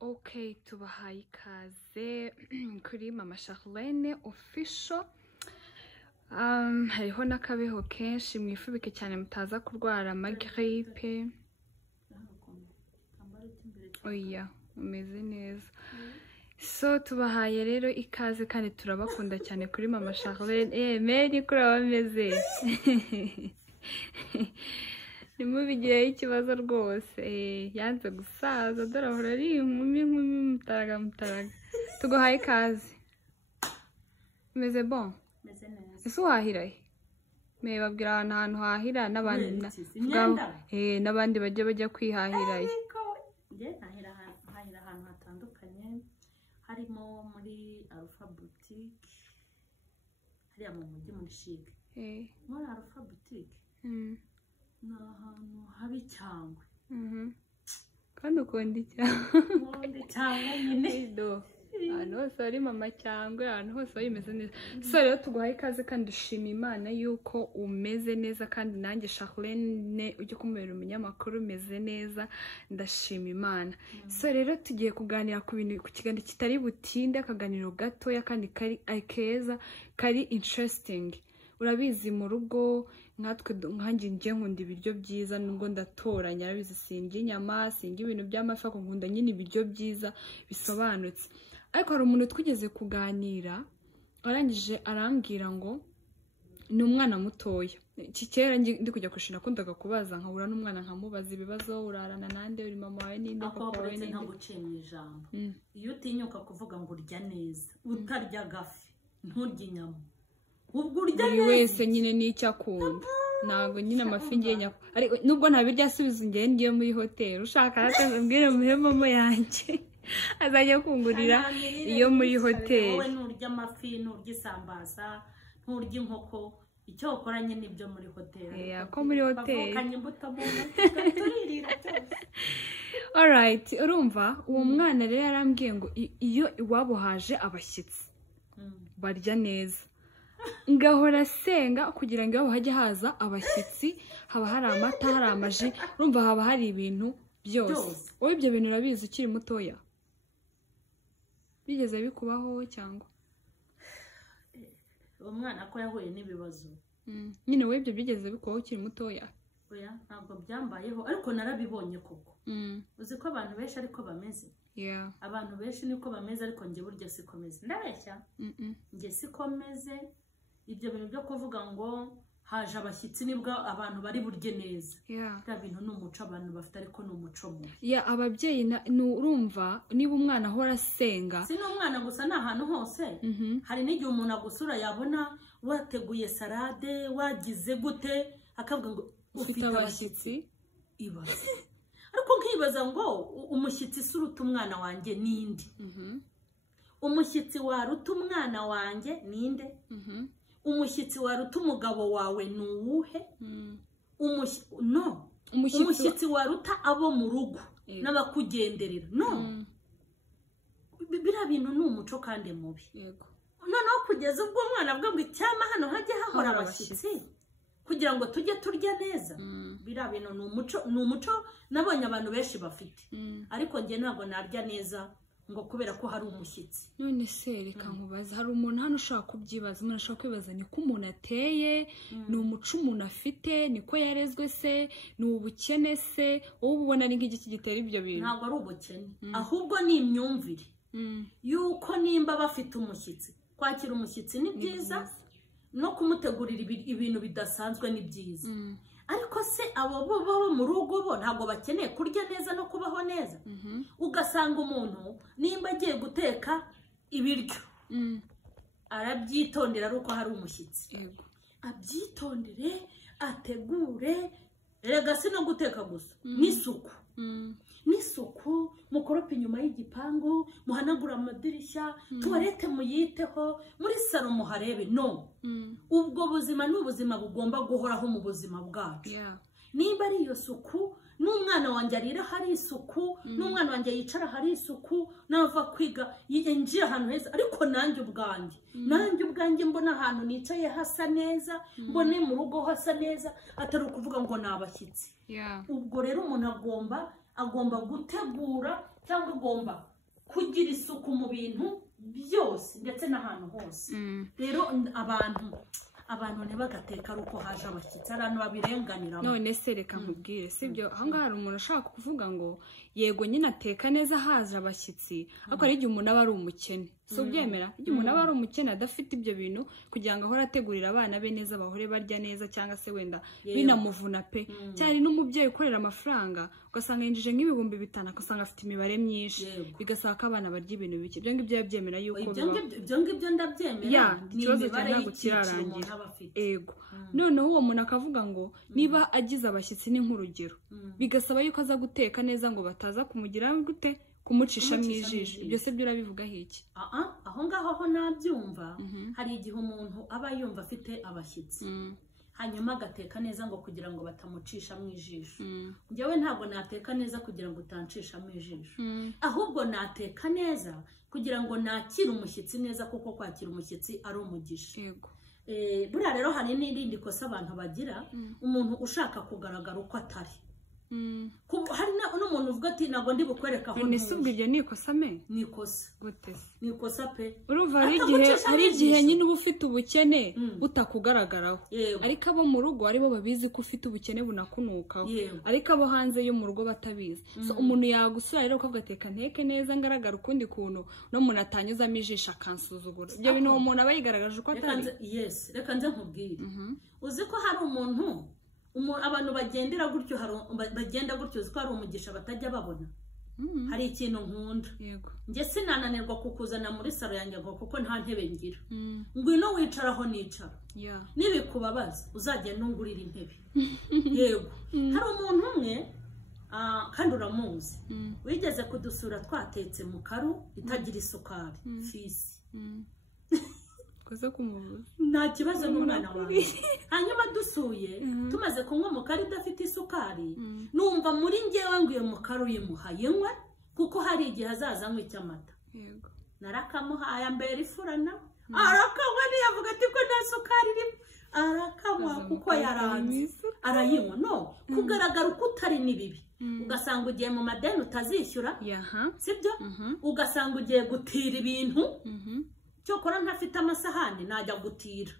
Okay, tubahaye ikaze kuri Mama Charlene official. Hariho n'akabeho kenshi mwifubike cyane mutaza kurwara amagripe. Oya, umeze neza. So tubahaye rero ikaze kandi turabakunda cyane kuri Mama Charlene. Meri kuri abameze. Nimubigireho ikibazo rwose. Yanze gusaza dore ahora ari inkumi mutaraga. Tuguhaye ikaze. Umeze bon? Meze neza. Ese wahirahe? Me babwira ahantu hahira n'abandi n'abandi bajya kwihahirayo. Nge nahira ahantu hatandukanye harimo muri Alpha Boutique hariya mu mujyi muri Chic. Muri Alpha Boutique ni ahantu habi cyangwa kandi ukunda cyangwa nyine do ahantu hose hari mama cyangwa ahantu hose bimeze neza. So rero tuguhaye ikaze kandi dushima Imana yuko umeze neza kandi nanjye Charlene ujye kumubera umunyamakuru umeze neza ndashima Imana. So rero tugiye kuganira ku bintu ku kiganiro kitari butinde akaganiro gatoya kandi kari keza kari interesting. Urabizi mu rugo nkatwe nkanjye nje nkunda ibiryo byiza nubwo ndatoranya arabizi singi inyama singi ibintu by'amafi ko nkunda nyine ibiryo byiza bisobanutse. Ariko hari umuntu twigeze kuganira arangije arambwira ngo ni umwana mutoya. Kikera ndi kujya kushina kundaga kubaza nkahura n'umwana nkamubaza ibibazo urarana nande uri mama wawe ninde papa wawe ninde nta guciye mu ijambo. Iyo utinyuka kuvuga ngo urya neza utarya gafi nturya inyama ubwo urya neza wese nyine n'icyo akunda nago nyine amafi ngiye ariko nubwo ntabirya asubiza ingende ngiye muri hotel ushaka ratambwire muhe mama yanjye azajya kungurira iyo muri hotel. Wowe nurya amafi nurya isambaza nturya inkoko icyo ukoranye nibyo muri hotel. Ko muri hotel kanye imbuto mu turirira cyose. Alright, urumva uwo mwana rero yarambwiye ngo iyo iwabo haje abashyitsi barya neza ngahora senga kugira ngo iwabo hajye haza abashyitsi haba hari amata hari amaji urumva haba hari ibintu byose. Wowe ibyo bintu urabizi ukiri mutoya bigeze bikubaho cyangwa umwana ko yahuye n'ibibazo nyine wowe ibyo bigeze bikubaho ukiri mutoya? Oya ntabwo byambayeho ariko narabibonye koko. Uzi ko abantu benshi ariko bameze abantu benshi niko bameze ariko njye buryo sikomeze ndabeshya njye sikomeze. Ibyo bintu byo kuvuga ngo haje abashyitsi nibwo abantu bari burye neza bya bintu ni umuco abantu bafite ariko ni umuco mubi. Ababyeyi urumva niba umwana ahora asenga si n'umwana gusa ni ahantu hose. Hari n'igihe umuntu agusura yabona wateguye salade wagize gute akavuga ngo ufite abashyitsi ibaze ariko nkibaza ngo umushyitsi suruta umwana wanjye ninde? Umushyitsi waruta umwana wanjye ninde? Umushyitsi waruta umugabo wawe ni uwuhe? Umushyitsi waruta abo mu rugo n'abakugenderera no. Biriya bintu ni umuco kandi mubi. Noneho kugeza ubwo umwana avuga ngo icyama hano hajye hahora abashyitsi kugira ngo tujye turya neza. Biriya bintu ni umuco nabonye abantu benshi bafite ariko njye ntabwo narya neza ngo kubera ko hari umushyitsi. None se reka nkubaza hari umuntu hano ushaka kubyibaza umuntu ashaka kwibaza ni ko umuntu ateye ni umuco umuntu afite niko yarezwe se ni ubukene se wowe ubona ari nk'iki gitera ibyo bintu? Ntabwo ari ubukene ahubwo ni imyumvire yuko nimba bafite umushyitsi kwakira umushyitsi ni byiza no kumutegurira ibintu bidasanzwe ni byiza ariko se abo bo mu rugo bo ntabwo bakeneye kurya neza no kubaho neza. Ugasanga umuntu nimba agiye guteka ibiryo arabyitondera ari uko hari umushyitsi abyitondere ategure rega si no guteka gusa n'isuku mukoropa inyuma y'igipangu muhanagura amadirishya tuwarete muyiteho muri salo muharebe no. Ubwo buzima ni ubuzima bugomba guhoraho mu buzima bwacu. Nimba ari iyo suku n'umwana wanjye arira hari isuku n'umwana wanjye yicara hari isuku nava kwiga yinjiye ahantu heza ariko nanjye ubwanjye mbona ahantu nicaye hasa neza mbone mu rugo hasa neza atari ukuvuga ngo ni abashyitsi. Ubwo rero umuntu agomba gutegura cyangwa ugomba kugira isuku mu bintu byose ndetse n'ahantu hose. Rero abantu ntibagateka ari uko haje abashyitsi, abantu babirenganiramo. None se reka nkubwire sibyo, aho ngaho hari umuntu ushaka kuvuga ngo yego nyine ateka neza haje abashyitsi, ariko ari igihe umuntu aba ari umukene. So ubyemera igihe umuntu aba ari umukene adafite ibyo bintu kugira ngo ahore ategurira abana be neza, bahore barya neza, cyangwa se wenda binamuvuna pe. Cyari n'umubyeyi ukorera amafaranga ugasanga yinjije nk'ibihumbi 5 ugasanga afite imibare myinshi, bigasaba ko abana barya ibintu bike. Ibyo ngibyo yabyemera yuko ibyo ngibyo ndabyemera, ni ikibazo ntabwo kirarangira. Ego noneho uwo muntu akavuga ngo niba agize abashyitsi ni nk'urugero, bigasaba yuko aza guteka neza ngo bataza kumugira gute, kumucisha mu ijisho. Ibyo se byo urabivugaho iki? Aho ngaho ho nabyumva. Hari igihe umuntu aba yumva afite abashyitsi hanyuma agateka neza ngo kugira ngo batamucisha mu ijisho. Njyewe ntabwo nateka neza kugira ngo utancisha mu ijisho, ahubwo nateka neza kugira ngo nakire umushyitsi neza, kuko kwakira umushyitsi ari umugisha. Yego. Buriya rero hari n'irindi kosa abantu bagira, umuntu ushaka kugaragara uko atari. Hari n'umuntu uvuga ati ntabwo ndi bukwereka aho ntuye. Ubwo ibyo ni ikosa me? Ni ikosa. Gute? Ni ikosa pe. Urumva hari igihe nyine uba ufite ubukene butakugaragaraho, ariko abo mu rugo aribo babizi ko ufite ubukene bunakunukaho, ariko abo hanze yo mu rugo batabizi. So umuntu yagusura rero ukavuga ateka nteke neza ngaragara ukundi kuntu, no muntu atanyuzamo ijisho akansuzugura. Ibyo bintu uwo muntu aba yigaragaje uko atari. Yes, reka nze nkubwire. Uzi ko hari umuntu abantu bagendera gutyo, bagenda gutyo, uzi ko hari umugisha batajya babona. Hari ikintu nkunda, njye sinananirwa kukuzana muri salo yanjye ngo kuko nta ntebe ngira, ngwino wicaraho nicara, nibikubabaza uzagenda ungurira intebe. Yego, hari umuntu umwe kandi uramuzi, wigeze kudusura twatetse mu karu itagira isukari, fisi. Nta kibazo n'umwana wawe. Hanyuma dusuye tumaze kunywa mu kari idafite isukari, numva muri njyewe ngo iyo mu kari uyimuhaye nywe, kuko hari igihe azazanywa icy'amata. Narakamuhaye ambera ifurana, arakanywa ntiyavuga ati ko nta sukari irimo, arakanywa kuko yaranze arayinywa. No, kugaragara uko utari ni bibi. Ugasanga ugiye mu madeni utazishyura, sibyo? Ugasanga ugiye gutira ibintu, cyokora ntafite amasahani najya gutira,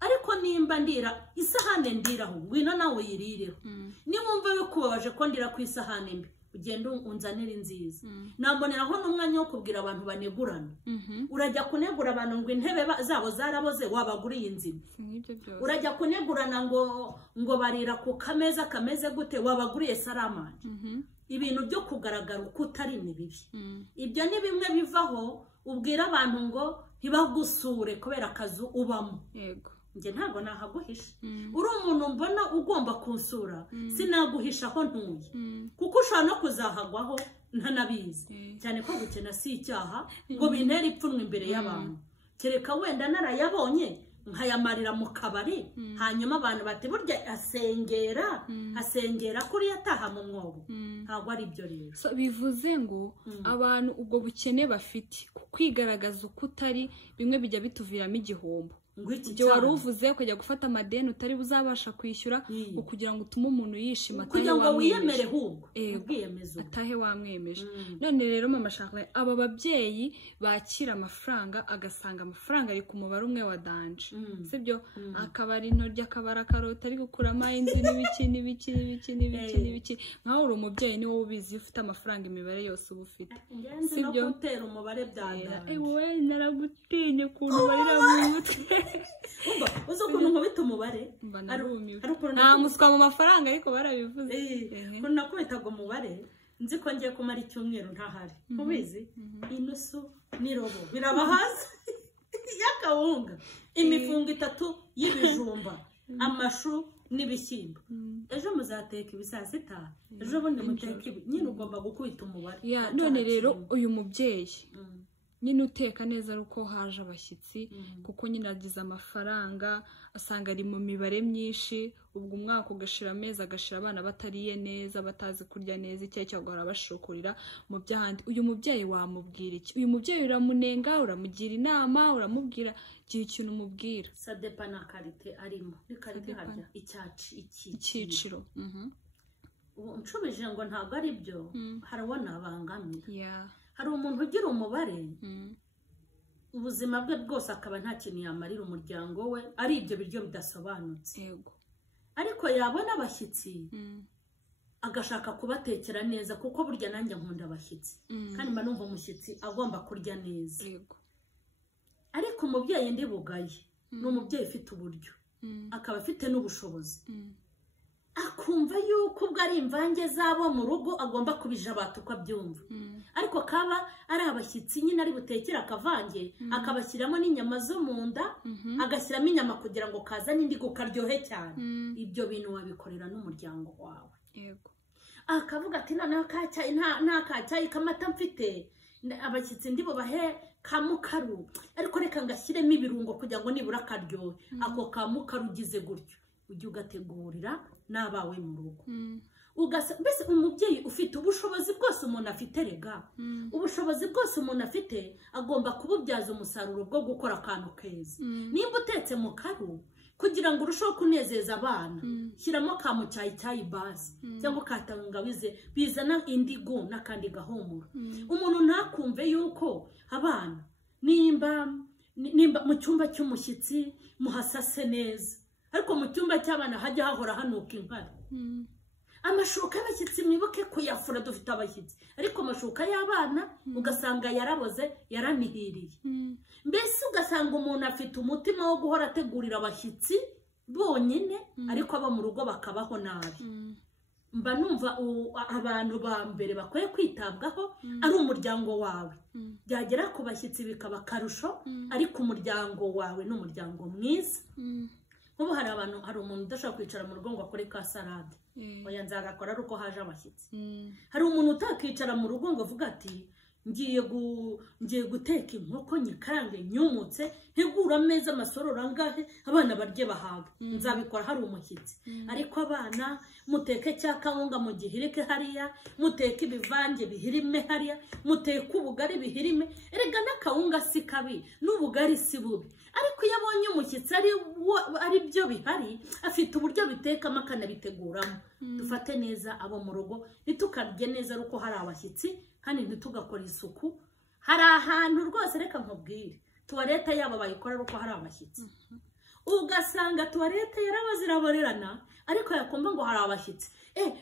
ariko nimba ndira isahane ndiraho, ngwino nawe yirireho. Niwumva bikubabaje ko ndira ku isahane mbi, ugenda unzanira inziza. Namboneraho n'umwanya wo kubwira abantu banegurana. Urajya kunegura abantu ngo intebe zabo zaraboze, wabaguriye inzima. Urajya kunegurana ngo barira ku kameza kameze gute, wabaguriye saramanje. Ibintu byo kugaragara uko utari ni bibi. Ibyo ni bimwe bivaho ubwira abantu ngo ntibagusure kubera akazi ubamo. Yego, njye ntabwo nahaguhisha. Uri umuntu mbona ugomba kunsura, sinaguhisha aho ntuye, kuko ushobora no kuzahagwaho ntanabizi. Cyane ko gukena si icyaha ngo bintere ipfunwe imbere y'abantu, kereka wenda narayabonye nkayamarira mu kabari, hanyuma abantu bati burya asengera kuri yataha mu mwobo. Ntabwo ari byo rero. So bivuze ngo abantu ubwo bukene bafite kwigaragaza uko utari, bimwe bijya bituviramo igihombo. Ibyo wari uvuze kujya gufata amadeni utari buzabasha kwishyura, kugira ngo utume umuntu yishima, kugira ngo wiyemere ahubwo ubwiyemezo atahe wamwemeje. None rero mama Charlene, aba babyeyi bakira amafaranga agasanga amafaranga ari ku mubare umwe wa danje, sibyo? Akaba ari intoryi, akabara karota, ari gukuramo inzi n'ibiki. Nkaho uri umubyeyi ni wowe ubizi, ufite amafaranga imibare yose uba ufite, sibyo? No gutera umubare byadanje. Wowe naragutinye ukuntu barira mu mutwe. Uzo ukuntu nkubita umubare, nta muswa mu mafaranga ariko barabivuze. Ukuntu nakubitaga umubare, nzi ko ngiye kumara icyumweru ntahari, ubizi? Inusu n'irobo biraba hasi y'akawunga, imifungo 3 y'ibijumba, amashu n'ibishyimbo. Ejo muzateka ibisasita, ejo bundi muteka ibi. Nyine ugomba gukubita umubare. None rero uyu mubyeyi nyine uteka neza ari uko haje abashyitsi, kuko nyine agize amafaranga, asanga ari mu mibare myinshi. Ubwo umwaka ugashira, amezi agashira, abana batariye neza, batazi kurya neza, icyayi cyagora bashokorera mu byahandi. Uyu mubyeyi wamubwira iki? Uyu mubyeyi uramunenga, uramugira inama, uramubwira igihe ikintu umubwira? Sadepa na karite arimo, ni karite harya icyiciro. unshubije ngo ntabwo ari byo harabona abangamira yeah hari umuntu ugira umubare ubuzima bwe bwose akaba nta kintu yamarira umuryango we ari ibyo biryo bidasobanutse yego ariko yabona abashyitsi agashaka kubatekera neza kuko burya nanjye nkunda abashyitsi kandi mba numva umushyitsi agomba kurya neza yego ariko umubyeyi ndi bugaye ni umubyeyi ufite uburyo akaba afite n'ubushobozi akumva yuko ubwo ari imvange zabo mu rugo agomba kubija abantu uko abyumva ariko kaba ari abashyitsi nyine ari butekera akavange akabashyiramo n'inyama zo mu nda agashyiramo inyama kugira ngo kazane indi kukaryohe cyane ibyo bintu wabikorera n'umuryango wawe yego akavuga ati noneho kacyayi nta kacyayi kamata mfite abashyitsi ndi bubahe kamukaru ariko reka ngashyiremo ibirungo kugira ngo nibura akaryohe ako kamukaru ugize gutyo ujye ugategurira n'abawe mu rugo mbese umubyeyi ufite ubushobozi bwose umuntu afite rega ubushobozi bwose umuntu afite agomba kububyaza umusaruro bwo gukora akantu keza nimba utetse mu karu kugira ngo urusheho kunezeza abana shyiramo ka mucyayicyayi basi cyangwa ka tangawize bizana indigo n'akandi gahumura umuntu ntakumve yuko abana nimba mu cyumba cy'umushyitsi muhasase neza ariko mu cyumba cy'abana hajya hahora hanuka inkari amashuka y'abashyitsi mwibuke kuyafura dufite abashyitsi ariko amashuka y'abana ugasanga yaraboze yaranihiriye mbese ugasanga umuntu afite umutima wo guhora ategurira abashyitsi bonyine ariko abo mu rugo bakabaho nabi mba numva abantu ba mbere bakwiye kwitabwaho ari umuryango wawe byagera ku bashyitsi bikaba akarusho ariko umuryango wawe ni umuryango mwiza nk'ubu hari umuntu udashobora kwicara mu rugo ngo akore ka salade oya nzagakora ari uko haje abashyitsi hari umuntu utakicara mu rugo ngo avuga ati ngiye guteka inkoko nyikarange nyumutse ntegura ameza amasororo angahe abana barye bahaga nzabikora hari umushyitsi ariko abana muteke cya kawunga mu gihirike hariya muteke ibivange bihirime hariya muteke ubugari bihirime erega n'akawunga si kabi n'ubugari si bubi ariko iyo abonye umushyitsi ari byo bihari afite uburyo bitekamo akanabiteguramo dufate neza abo mu rugo ntitukarye neza ari uko hari abashyitsi kandi ntitugakora isuku hari ahantu rwose reka nkubwire tuwarete yabo bayikora ari uko hari abashyitsi ugasanga tuwarete yaraba ziraborerana ariko yakumva ngo hari abashyitsi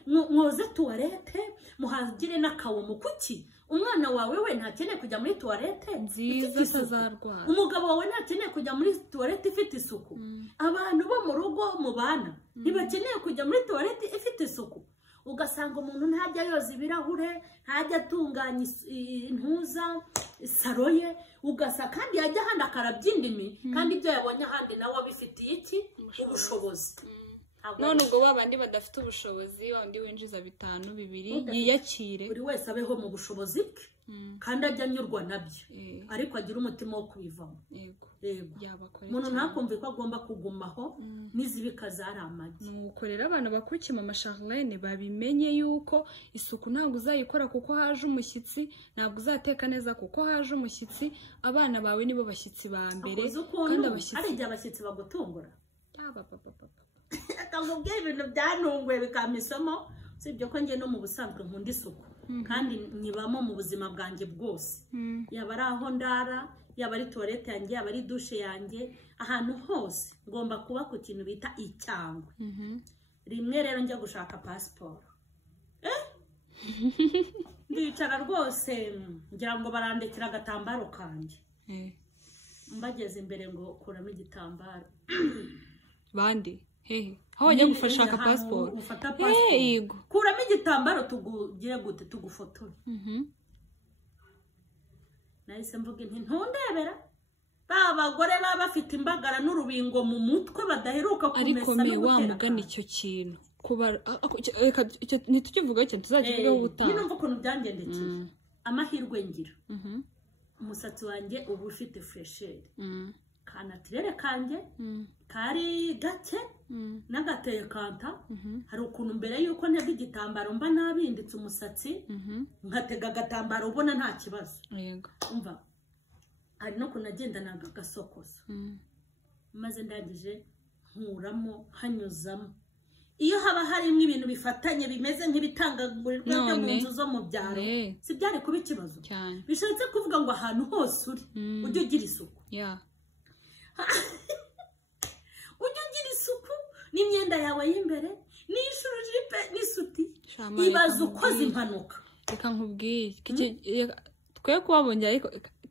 mwoze tuwarete muhagire n'akawomo kuki umwana wawe we ntakeneye kujya muri tuwarete nziza zarwara umugabo wawe ntakeneye kujya muri tuwarete ifite isuku abantu bo mu rugo mubana ntibakeneye kujya muri tuwarete ifite isuku ugasanga umuntu ntajya yoza ibirahure ntajya atunganya intuza saro ye ugasa kandi yajya ahandi akarabya indimi kandi ibyo yabonye ahandi nawe abifitiye iki ubushobozi none ubwo babandi badafite ubushobozi wandi winjiza 5 2 yiyakire buri wese abeho mu bushobozi bwe kandi ajya anyurwa nabyo ariko agira umutima wo kubivamo yego umuntu ntakumve ko agomba kugumaho n'izibika zari amagi nuko rero abantu bakuki mama Charlene babimenye yuko isuku ntabwo uzayikora kuko haje umushyitsi ntabwo uzateka neza kuko haje umushyitsi abana bawe nibo bashyitsi ba mbere kandi abashyitsi ari igihe abashyitsi bagutungura akangubwiye ibintu byantunguye bikamisomo sibyo ko njye no mu busanzwe nkunda isuku kandi nyibamo mu buzima bwanjye bwose yaba ari aho ndara yaba ari tuwarete yanjye yaba ari dushe yanjye ahantu hose ngomba kuba ku kintu bita icyangwe rimwe rero njya gushaka pasiporo ndicara rwose ngira ngo barandekera agatambaro kanjye mbageze imbere ngo kuramo igitambaro bandi hehe aho wajya gufashaka passport ufata passport kuramo igitambaro tugire gute tugufotore nahise mvuga nti ntundebera babagore baba bafite imbagara n'urubingo mu mutwe badaheruka kumesa no gutera wa mugani icyo kintu kuba ntitukivuga cyane tuzagivuga ubutaha numva ukuntu byangendekeye amahirwe ngira umusatsi wanjye ubu ufite fresher kanatirere kanjye kari gake n'agateye kanta hari ukuntu mbere yuko ntega igitambaro mba nabinditse umusatsi nkatega agatambaro ubona nta kibazo umva hari no kunagendanaga gasokozo maze ndagije nkuramo hanyuzamo iyo haba harimo ibintu bifatanye bimeze nk'ibitangagurirwa byo mu nzu zo mu byaro si byari kuba ikibazo bishatse kuvuga ngo ahantu hose uri ujye ugira isuku ujye ugira isuku n'imyenda yawe y'imbere n'ishuri jipe n'isuti ibaze ukoze impanuka reka nkubwiye twe kubabonye ariko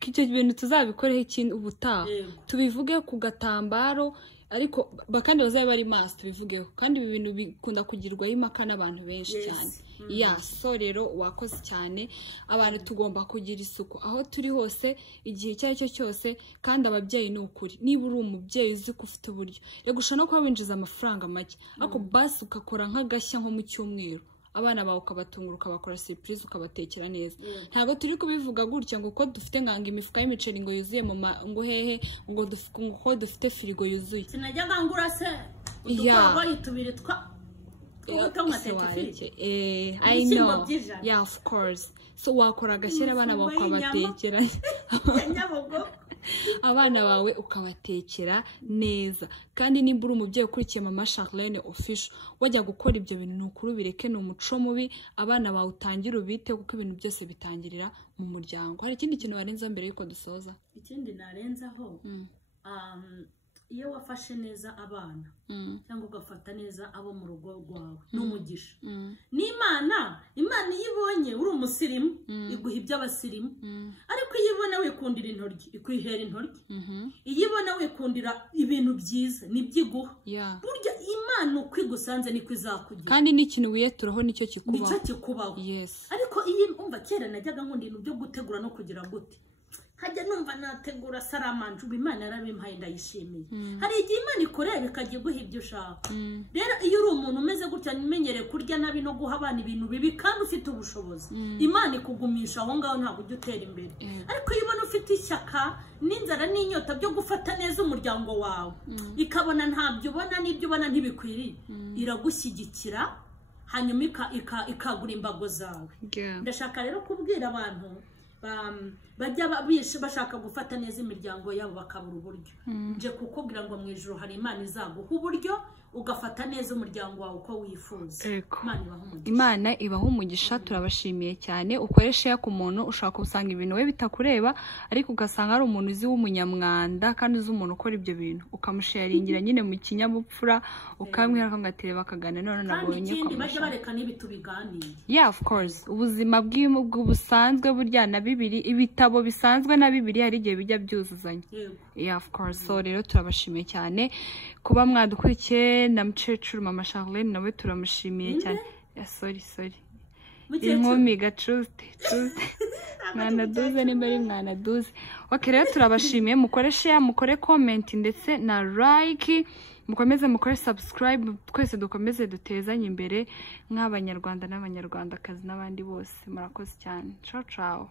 icyo bintu tuzabikoreho ikintu ubutaha tubivuge ku gatambaro ariko bakandi bazabe bari maso tubivugeho kandi ibi bintu bikunda kugirwaho impaka n'abantu benshi cyane so rero wakoze cyane abantu tugomba kugira isuku aho turi hose igihe icyo ari cyo cyose kandi ababyeyi ni ukuri niba uri umubyeyi uzi ko ufite uburyo reka ushobora no kuba winjiza amafaranga make ariko basi ugakora nk'agashya nko mu cyumweru abana bawe ukabatungura ukabakora surprise ukabatekera neza ntabwo turi kubivuga gutya ngo ko dufite nganga imifuka y'imiceri ngo yuzuye mu ngo hehe ngo dufite firigo yuzuye sinajyaga ngura se udukorwa itubiri I know of course so wakora agashyira abana bawe ukabatekera abana bawe ukabatekera neza kandi nimba uri umubyeyi ukurikiye mama Charlene official wajya gukora ibyo bintu n'ukuri bireke ni umuco mubi abana bawe utangira ubite kuko ibintu byose bitangirira mu muryango hari ikindi kintu warenza mbere yuko dusoza ikindi narenzaho iyo wafashe neza abana cyangwa ugafata neza abo mu rugo rwawe n'umugisha n'Imana iyo ibonye uri umusirimu iguha iby'abasirimu ariko iyo ibona wikundira intoryi ikwihera intoryi iyo ibona wikundira ibintu byiza nibyiguha burya Imana uko igusanze niko izakugira kandi n'ikintu wiyeturaho nicyo kikubaho ariko iyo umva kera najyaga nkunda ibintu byo gutegura no kugira gute hajya numva nategura saramanje Imana yarabimpaye ndayishimiye hari igihe Imana ikorera ikajya guha ibyo ushaka rero iyo uri umuntu umeze gutya nimenyere kurya nabi no guha abana ibintu bibi kandi ufite ubushobozi Imana ikugumisha aho ngaho ntabwo ujya utera imbere ariko iyo ubona ufite ishyaka n'inzara n'inyota byo gufata neza umuryango wawe ikabona ntabyo ubona n'ibyo ubona ntibikwiriye iragushyigikira hanyuma ikagura imbago zawe ndashaka rero kubwira abantu bajya bashaka gufata neza imiryango yabo bakabura uburyo nje kukubwira ngo mu ijuru hari Imana izaguha uburyo ugafata neza umuryango wawe uko wifuza Imana ibaha umugisha turabashimiye cyane ukoresha ku muntu ushaka gusanga ibintu we bitakureba ariko ugasanga ari umuntu uzi w'umunyamwanda kandi uzi umuntu ukora ibyo bintu ukamusharingira nyine mu kinyabupfura ukamwira ko ngatereba akagana none nabonye ko bajya bareka n'ibitubiganira of course ubuzima bw'ubusanzwe burya na Bibiri ibitabo bisanzwe na Bibiri hari igihe bijya byuzuzanya of course so rero turabashimiye cyane kuba mwadukurikiye na mukecuru mama Charlene nawe turamushimiye cyane sorry inkumi gacuste mwana duze nimba ari mwana duze rero turabashimiye mukore share mukore comment ndetse na like mukomeze mukore subscribe twese dukomeze dutezanye imbere nk'abanyarwanda n'abanyarwandakazi n'abandi bose murakoze cyane ciao